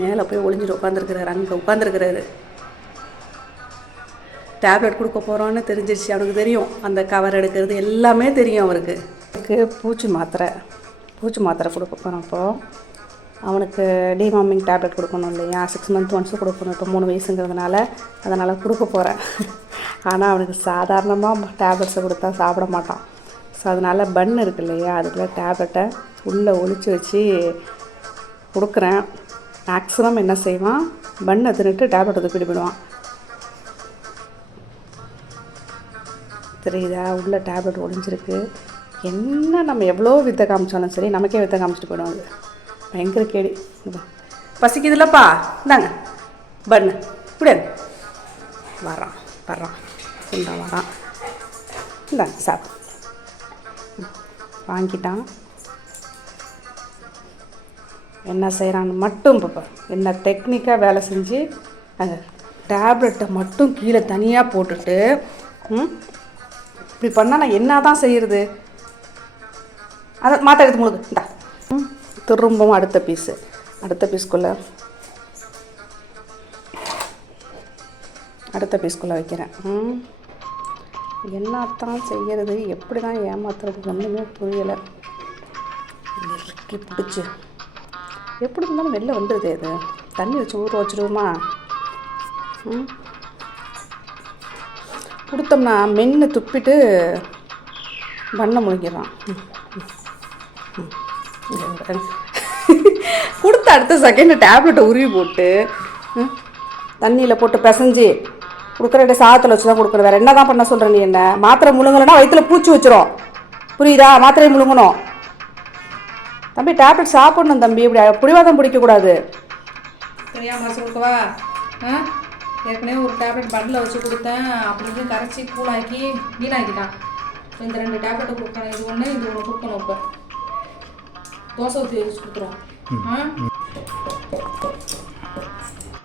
மேலே போய் ஒளிஞ்சிட்டு உட்காந்துருக்கிறாரு, அங்கே உட்காந்துருக்கிறாரு. டேப்லெட் கொடுக்க போகிறோன்னு தெரிஞ்சிருச்சு, அவனுக்கு தெரியும். அந்த கவர் எடுக்கிறது எல்லாமே தெரியும் அவருக்கு. பூச்சி மாத்திரை கொடுக்க போகிறோம். இப்போது அவனுக்கு டிமார்மிங் டேப்லெட் கொடுக்கணும் இல்லையா, 6 மந்த் ஒன்ஸு கொடுக்கணும். இப்போ 3 வயசுங்கிறதுனால அதனால் கொடுக்க போகிறேன். ஆனால் அவனுக்கு சாதாரணமாக டேப்லெட்ஸை கொடுத்தா சாப்பிட மாட்டான். ஸோ அதனால் பன் இருக்கு இல்லையா, அதுக்குள்ளே டேப்லெட்டை உள்ளே ஒளிச்சு வச்சு கொடுக்குறேன். மேக்ஸிமம் என்ன செய்வான், பன்னை தின்னுட்டு டேப்லெட்டை தூக்கிட்டு போயிடுவான். தெரியுதா, உள்ள டேப்லெட் ஒளிஞ்சிருக்கு. என்ன நம்ம எவ்வளோ வித்தை காமிச்சாலும் சரி, நமக்கே வித்தை காமிச்சிட்டு போயிடும். அது பயங்கர கேடி. பசிக்குதுல்லப்பா, இந்தாங்க பன்னு இப்படியாது. வரான் இந்தா வரான், இந்தாங்க சாப்பிடு. வாங்கிட்டான். என்ன செய்கிறான்னு மட்டும் பார்ப்பேன். என்ன டெக்னிக்காக வேலை செஞ்சு அந்த டேப்லெட்டை மட்டும் கீழே தனியாக போட்டுட்டு இப்படி பண்ணால் நான் என்ன தான் செய்கிறது. அதை மாற்ற எடுத்து முழுது இந்தா. திரும்பவும் அடுத்த பீஸ்க்குள்ளே வைக்கிறேன். என்னத்தான் செய்கிறது, எப்படி தான் ஏமாத்துறது ஒன்றுமே புரியலை. இறுக்கி பிடிச்சி எப்படி இருந்தாலும் வெளில வந்துடுது. அது தண்ணி வச்சு ஊற வச்சுருவோமா, கொடுத்தோம்னா மென்று துப்பிட்டு பண்ண முழுங்கிடுறான். கொடுத்த அடுத்த செகண்ட் டேப்லெட்டை உருவி போட்டு தண்ணியில் போட்டு பிசைஞ்சு கொடுக்குற சாதத்தில் வச்சு தான் கொடுக்குற. வேறு என்ன தான் பண்ண சொல்கிற நீ? என்ன மாத்திரை முழுங்கலைன்னா வயிற்றுல பூச்சி வச்சிரும், புரியுதா? மாத்திரையை முழுங்கணும் தம்பி, டேப்லெட் சாப்பிடணும் தம்பி. இப்படி பிடிவாதம் பிடிக்கக்கூடாது. சரியா மறைச்சு கொடுக்கவா? ஏற்கனவே ஒரு டேப்லெட் பட்டில் வச்சு கொடுத்தேன், அப்படின்னு கரைச்சி கூழாக்கி வீணாக்கிட்டான். இந்த 2 டேப்லெட்டை கொடுக்கணும். இது ஒன்று, இது ஒன்று கொடுக்கணும். இப்போ தோசை ஊற்றி வச்சு கொடுத்துருவோம்.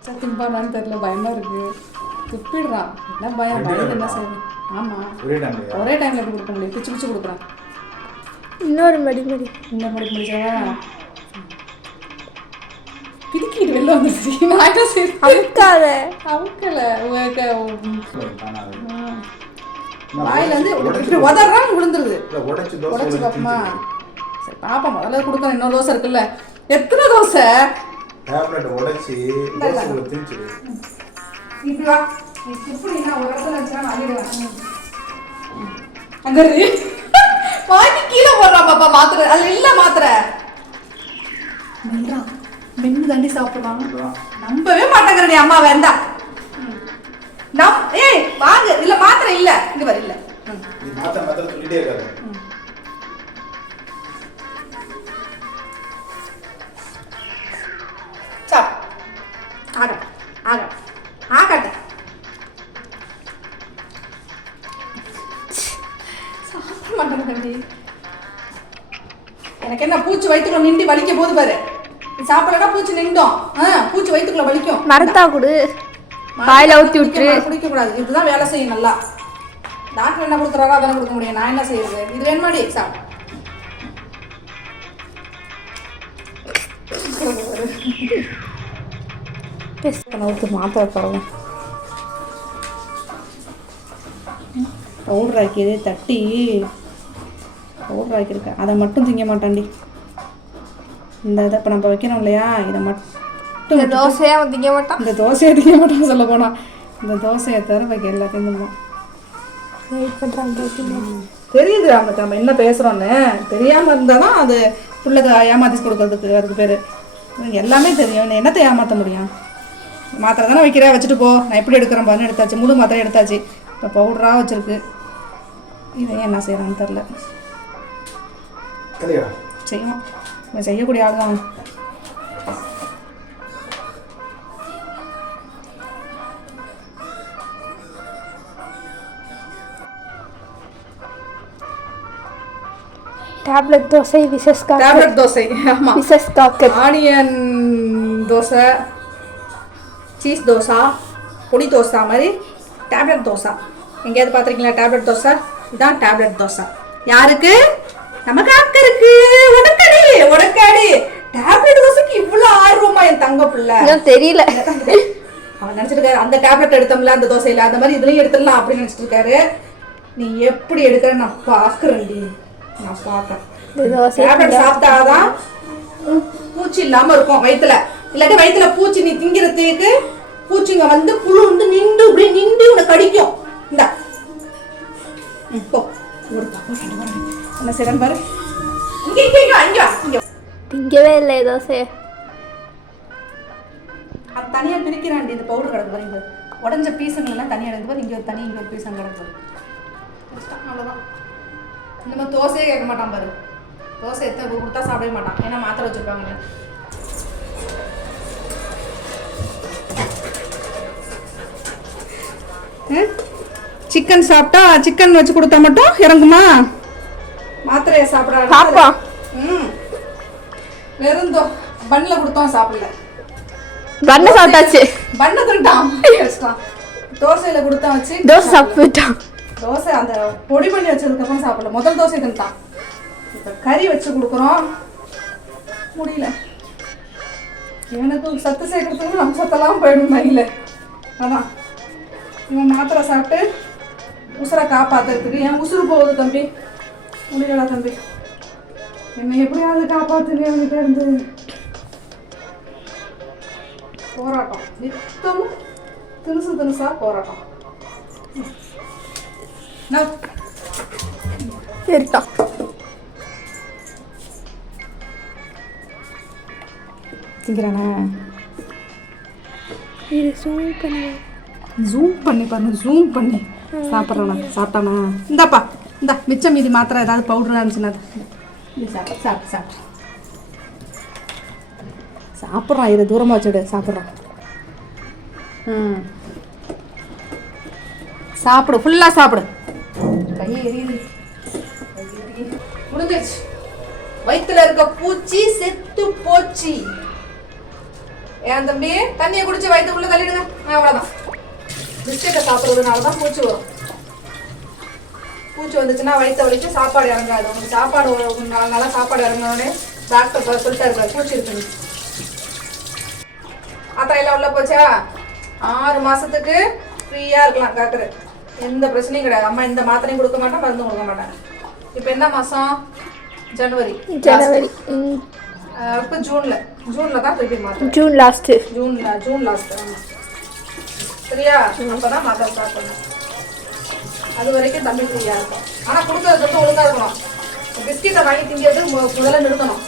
சத்தியம்பா மாதிரி தெரியல, பயமாக இருக்குது. துப்பிடுறான். என்ன பயம், பயந்து என்ன செய்யணும்? ஆமாம், ஒரே டைமில் எப்படி கொடுக்க முடியும்? பிச்சு கொடுக்குறான். இன்னொரு மடி முடிச்சா பிடிக்கிட்டு வெளில வந்துருச்சு. வாயில வந்து உதறான்னு விழுந்துருது. உடச்சு பார்ப்போமா? சரி பாப்பா, முதல்ல கொடுக்கணும். இன்னொரு தோசை இருக்குல்ல. எத்தனை தோசை? இப்படி வா, இப்படி நான் ஒரு இடத்துல வச்சா அழிடுவேன். அங்க வாங்கி கீழே போடுறான் பாப்பா. மாத்திரை அதுல இல்ல, மாத்திரை மென்னு தண்டி சாப்பிடுவான். நம்பவே மாட்டேங்கிறடி அம்மா. வேண்டா ஏய் வாங்க, இல்ல மாத்திரை இல்ல, இங்க வர இல்ல. நீ மாத்திரை சொல்லிட்டே இருக்காரு. சாப் ஆகட்ட சாப்பிட மாட்டேங்கிறடி. எனக்கு என்ன பூச்சி வயிற்றுக்குள்ள நிண்டி வலிக்க போது பாரு. சாப்பிடலன்னா பூச்சி நின்றோம். பூச்சி வயிற்றுக்குள்ள வலிக்கும். மரத்தா கொடு, வாயில ஊற்றி விட்டு குடிக்கக்கூடாது. இப்படிதான் வேலை செய்யும். நல்லா டாக்டர் என்ன கொடுக்குறாரோ அதெல்லாம் கொடுக்க முடியும். நான் என்ன செய்யறது? இது வேணுமாடி சாப்பிட. மாத்திரை தரவும் பவுடர் ஆக்கியது தட்டி பவுடர் ஆக்கியிருக்கேன். அதை மட்டும் திங்க மாட்டான்டி. இந்த இதை இப்போ நம்ம வைக்கணும் இல்லையா, இதை மட்டும் தோசையாக திங்க மாட்டான். இந்த தோசையை திங்க மாட்டான்னு சொல்ல போனால், இந்த தோசையை தவிர வைக்க எல்லாத்தையும் திங்குவான். தெரியுது அவனுக்கு நம்ம என்ன பேசுகிறோன்னு. தெரியாமல் இருந்தால் தான் அது பிள்ளைக்கு ஏமாத்தி கொடுக்கறதுக்கு. அதுக்கு பேர் எல்லாமே தெரியும். என்னத்தை ஏமாற்ற முடியும்? மாத்திரை தானே வைக்கிறேன், வச்சுட்டு போ. நான் எப்படி எடுக்கிறேன் பாருன்னு எடுத்தாச்சு. முழு மாத்திரை எடுத்தாச்சு. இப்போ பவுடராக வச்சுருக்கு. இதை என்ன செய்யறான்னு தெரில. செய்வோம், செய்யக்கூடிய ஆள் தான். டேப்லெட் தோசை, விசஸ் காக்கட். டேப்லெட் தோசை, ஆமா, விசஸ் காக்கட். ஆனியன் தோசை, சீஸ் தோசை, பொடி தோசை மாதிரி டேப்லெட் தோசை. எங்கேயாவது பார்த்துருக்கீங்களா டேப்லெட் தோசை? இதுதான் டேப்லெட் தோசை. யாருக்கு? நமக்கு அக்கா இருக்கு. உனக்கடி டேப்லெட் தோசைக்கு இவ்வளவு ஆர்வமா என் தங்க பிள்ளை? இன்னும் தெரியல. அவன் நினைச்சிட்டு இருக்காரு அந்த டேப்லெட் எடுத்தோம்ல அந்த தோசையில அந்த மாதிரி இதுலயும் எடுத்துடலாம் அப்படின்னு நினைச்சிட்டு இருக்காரு. நீ எப்படி எடுக்கிற நான் பாக்குறேன்டி, நான் பாக்குறேன். டேப்லெட் சாப்பிட்டாதான் பூச்சி இல்லாம இருக்கும் வயித்துல. இல்லாட்டி வயித்துல பூச்சி நீ திங்கிறதுக்கு பூச்சிங்க வந்து புழு வந்து நின்று இப்படி நின்று உன்னை கடிக்கும். இந்த என்ன செய்யறேன் பாரு. இங்க இங்க இங்க அங்க இங்க திங்கவே இல்லை தோசை. அது தனியா பிரிக்கிறாண்டி. இந்த பவுடர் கிடக்கு பாருங்க, உடஞ்ச பீஸுங்கள் எல்லாம் தனியா எடுத்து பாரு. இங்க ஒரு தனி, இங்க ஒரு பீஸ் அங்க கிடக்கு. அவ்வளவுதான். இந்த மாதிரி தோசையே கேட்க மாட்டான் பாரு. தோசை எத்தனை கொடுத்தா சாப்பிடவே மாட்டான், ஏன்னா மாத்திரை வச்சிருப்பாங்க. சிக்கன் சாப்பிட்டா சிக்கன் வச்சு கொடுத்தா மட்டும் இறங்குமா? மாத்திரையை சாப்பிடா. வெறும் பண்ணல கொடுத்தோம் சாப்பிடல. பண்ண சாப்பிட்டாச்சு. பண்ண தின்ட்டான். தோசையில கொடுத்தா வச்சு தோசை சாப்பிட்டான். தோசை அந்த பொடி பண்ணி வச்சதுக்கு அப்புறம் சாப்பிடல. முதல் தோசை தின்ட்டான். இப்ப கறி வச்சு கொடுக்குறோம், முடியல. எனக்கு சத்து சேர்க்கறதுக்கு நம்ம சத்தெல்லாம் போயிடும் மையில. அதான் இவன் மாத்திரை சாப்பிட்டு உசுரை காப்பாத்துறதுக்கு. என் உசுறு போகுது தம்பி, முடியலடா தம்பி. என்னை எப்படியாவது காப்பாத்துங்க அவன்கிட்ட இருந்து. போராட்டம் நித்தமும் தினுசு தினுசா போராட்டம். சரிட்டா. திங்கிறானே. இது ஜூம் பண்ணி பாருங்க, ஜூம் பண்ணி சாப்பிட்றானா, சாப்பிட்டானா? இந்தாப்பா, இந்தா மிச்சம் மீதி மாத்திரை ஏதாவது பவுடராக இருந்துச்சுன்னா சாப்பிட்றான். இது தூரமாக வச்சுடு, சாப்பிட்றான். சாப்பிடு, ஃபுல்லாக சாப்பிடு. கையை எரியுது. முடிஞ்சிருச்சு. வயிற்றுல இருக்க பூச்சி செத்து போச்சு. ஏன் தம்பி, தண்ணியை குடிச்சு வயிற்றுக்குள்ள தள்ளிடுங்க. அவ்வளோதான். பிஸ்கெட்டை சாப்பிட்றதுனால தான் பூச்சி வரும். பூச்சி வந்துச்சுன்னா வயிற்ற வலிச்சு சாப்பாடு இறங்காது. உங்களுக்கு சாப்பாடு நல்லா சாப்பாடு இறங்கினோடனே டாக்டர் சொல்லிட்டாரு பூச்சி இருக்குன்னு. அத்தையெல்லாம் உள்ள போச்சா? 6 மாசத்துக்கு ஃப்ரீயா இருக்கலாம் டாக்டர். எந்த பிரச்சனையும் கிடையாது. அம்மா இந்த மாத்திரையும் கொடுக்க மாட்டேன், மருந்தும் கொடுக்க மாட்டாங்க. இப்போ என்ன மாசம்? ஜனவரி. இப்போ ஜூன்ல தான் திருப்பி மாத்திரை. June last. June last. சரியா? அப்பதான் மாத்திரை ஸ்டார்ட் பண்ணும். அது வரைக்கும் தம்பி ஃப்ரீயா இருக்கும். ஆனா கொடுக்கறது ஒழுங்கா இருக்கணும். பிஸ்கெட்டை வாங்கி திங்கிறது முதல்ல நிறுத்தணும்.